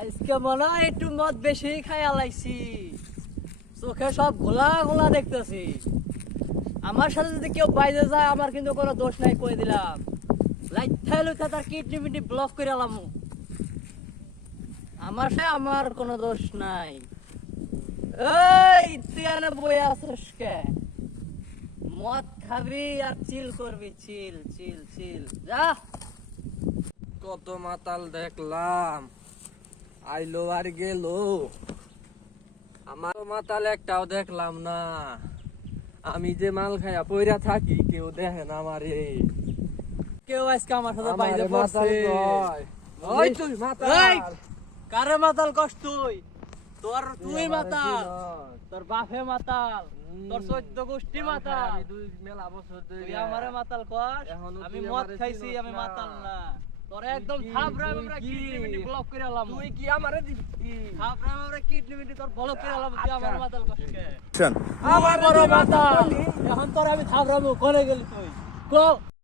আজকে মনে হয় একটু মদ বেশি খাই আলাইছি, চোখে সব ঘোলা ঘোলা দেখতেছি। আমার সাথে যদি কেউ বাইরে যায় আমার কিন্তু কোনো দোষ নাই, কয়ে দিলাম। লাইথা লইথা তার কিডনি মিডনি ব্লক করে আলাম। আমার কোনো দোষ নাই। এই তুই এনে বই আসিস কে? মদ খাবি আর চিল করবি, চিল চিল চিল যা। কত মাতাল দেখলাম, আইলো আর গেল, আমার মাতাল একটাও দেখলাম না। আমি যে মাল খাইয়া পইরা থাকি কেউ দেখে না আমারে। কেউ আজকে আমার সাথে আমারে বাইরে মাতাল পড়ছে। কয়। ওই তুই মাতাল। এই, কারে মাতাল কস তুই? তুই আমারে মাতাল, চিনস। তোর বাপে মাতাল, তোর 14 গোষ্ঠী মাল খাই মাতাল। আমি দুই মেলা বছর ধরে। তুই আমারে মাতাল কস? এখনো আমি তুই মদ আমারে খাইছি, চিনস আমি না। মাতাল না। তোর তুই একদম কি, থাবরা তুই আমরা কি? কিডনি মিডনি ব্লক করে আলাম। তুই কি আমারে দিবি? থাবরা আমরা কিডনি মিডনি তোর ব্লক করে আলাম। তুই আমার মাতাল কস কে? আমার বড় তুই মাতাল। করলি? এখন তোর আমি থাবরামু, কোনে গেলি তুই? কো